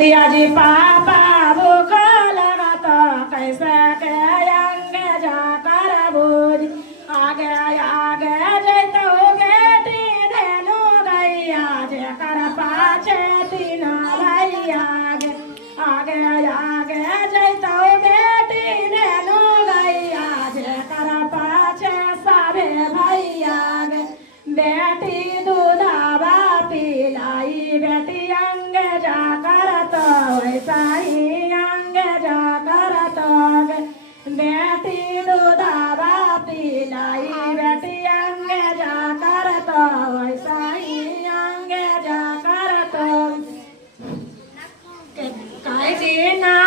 जी पापा भूख लगत कैसे के अंग जा कर बोझ आगे आगे जैतो बेटी धेनु गैया जे कर पाछे तीन भैया आगे आगे जैतो बेटी धेनु गैया जे कर पाछे सारे भैया बेटी दूधावा पिलाई बेटी अंग जा करत वैसा ही अंग जा करत बेटी दूधावा पिलाई बेटी अंग जा करत वैसा ही अंग जा करत काय जी ना